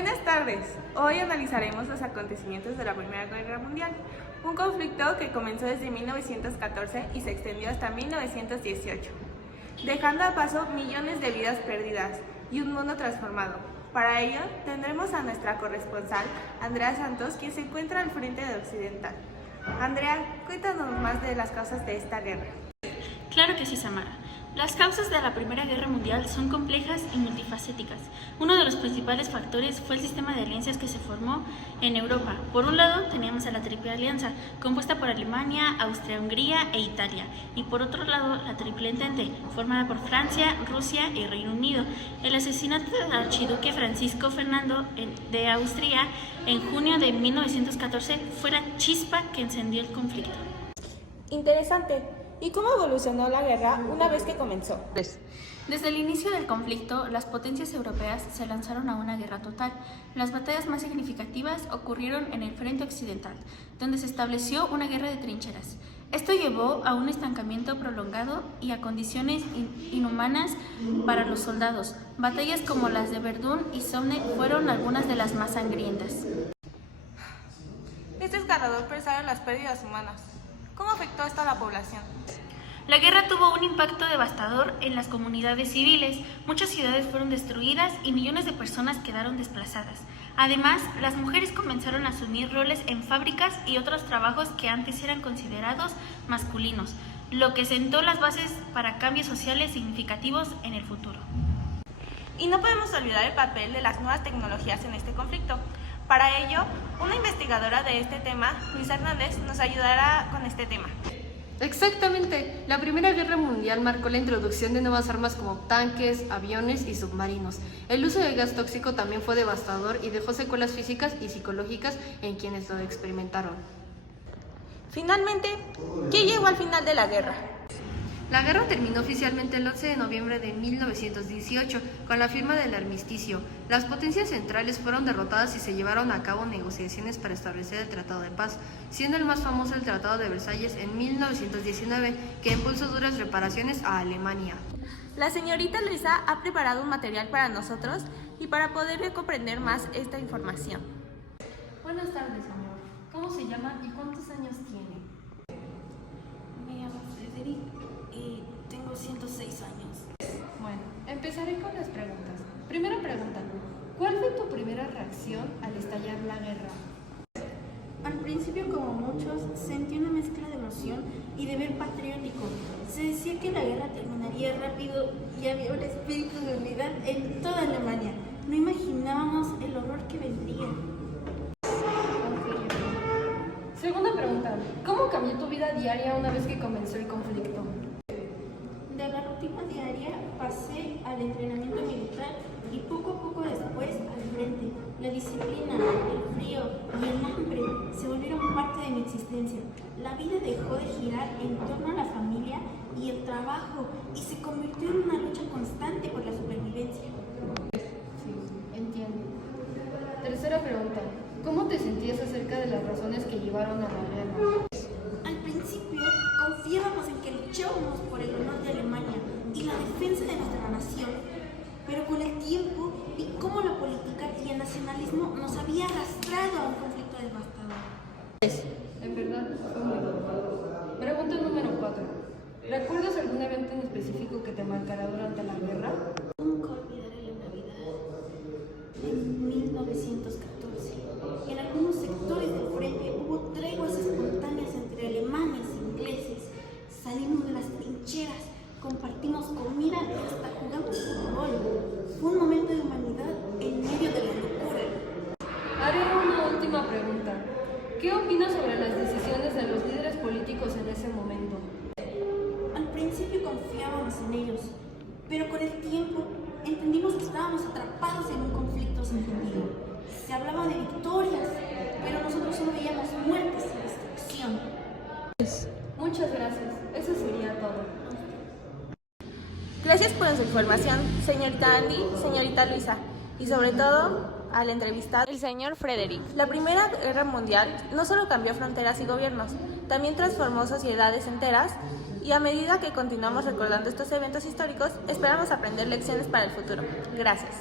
Buenas tardes. Hoy analizaremos los acontecimientos de la Primera Guerra Mundial, un conflicto que comenzó desde 1914 y se extendió hasta 1918, dejando a paso millones de vidas perdidas y un mundo transformado. Para ello, tendremos a nuestra corresponsal, Andrea Santos, quien se encuentra al frente de Occidental. Andrea, cuéntanos más de las causas de esta guerra. Claro que sí, Samara. Las causas de la Primera Guerra Mundial son complejas y multifacéticas. Uno de los principales factores fue el sistema de alianzas que se formó en Europa. Por un lado, teníamos a la Triple Alianza, compuesta por Alemania, Austria-Hungría e Italia. Y por otro lado, la Triple Entente, formada por Francia, Rusia y Reino Unido. El asesinato del archiduque Francisco Fernando de Austria en junio de 1914 fue la chispa que encendió el conflicto. Interesante. ¿Y cómo evolucionó la guerra una vez que comenzó? Desde el inicio del conflicto, las potencias europeas se lanzaron a una guerra total. Las batallas más significativas ocurrieron en el frente occidental, donde se estableció una guerra de trincheras. Esto llevó a un estancamiento prolongado y a condiciones inhumanas para los soldados. Batallas como las de Verdún y Somme fueron algunas de las más sangrientas. Es desgarrador pensar en las pérdidas humanas. ¿Cómo afectó esto a la población? La guerra tuvo un impacto devastador en las comunidades civiles. Muchas ciudades fueron destruidas y millones de personas quedaron desplazadas. Además, las mujeres comenzaron a asumir roles en fábricas y otros trabajos que antes eran considerados masculinos, lo que sentó las bases para cambios sociales significativos en el futuro. Y no podemos olvidar el papel de las nuevas tecnologías en este conflicto. Para ello, una investigadora de este tema, Luisa Hernández, nos ayudará con este tema. Exactamente. La Primera Guerra Mundial marcó la introducción de nuevas armas como tanques, aviones y submarinos. El uso de gas tóxico también fue devastador y dejó secuelas físicas y psicológicas en quienes lo experimentaron. Finalmente, ¿qué llegó al final de la guerra? La guerra terminó oficialmente el 11 de noviembre de 1918 con la firma del armisticio. Las potencias centrales fueron derrotadas y se llevaron a cabo negociaciones para establecer el Tratado de Paz, siendo el más famoso el Tratado de Versalles en 1919, que impuso duras reparaciones a Alemania. La señorita Luisa ha preparado un material para nosotros y para poder comprender más esta información. Buenas tardes, señor. ¿Cómo se llama y cuántos años tiene? Me llamo Frederick y tengo 106 años. Bueno, empezaré con las preguntas. Primera pregunta, ¿cuál fue tu primera reacción al estallar la guerra? Al principio, como muchos, sentí una mezcla de emoción y deber patriótico. Se decía que la guerra terminaría rápido y había un espíritu de unidad en toda Alemania. No imaginábamos el horror que vendría. Segunda pregunta, ¿cómo cambió tu vida diaria una vez que comenzó el conflicto? De la rutina diaria pasé al entrenamiento militar y poco a poco después al frente. La disciplina, el frío y el hambre se volvieron parte de mi existencia. La vida dejó de girar en torno a la familia y el trabajo y se convirtió en una lucha constante por la supervivencia. Sí, entiendo. Tercera pregunta, ¿cómo te sentías acerca de las razones que llevaron a la guerra? Al principio confiábamos en que luchábamos por el honor de Alemania y la defensa de nuestra nación, pero con el tiempo vi cómo la política y el nacionalismo nos había arrastrado a un conflicto devastador. En verdad, fue muy duro. Pregunta número 4. ¿Recuerdas algún evento en específico que te marcará durante la guerra? Nunca olvidaré la Navidad en 1914. En algunos sectores del frente hubo treguas espontáneas entre alemanes e ingleses. Salimos de las trincheras, compartimos comida y hasta jugamos fútbol. Fue un momento de humanidad en medio de la locura. Haré una última pregunta. ¿Qué opinas sobre las decisiones de los líderes políticos en ese momento? Al principio confiábamos en ellos, pero con el tiempo entendimos que estábamos atrapados en un conflicto sin sentido. Se hablaba de victorias, pero nosotros solo veíamos muertes y destrucción. Muchas gracias. Eso sería todo. Gracias por su información, señorita Andy, señorita Luisa, y sobre todo al entrevistado, el señor Frederick. La Primera Guerra Mundial no solo cambió fronteras y gobiernos, también transformó sociedades enteras, y a medida que continuamos recordando estos eventos históricos, esperamos aprender lecciones para el futuro. Gracias.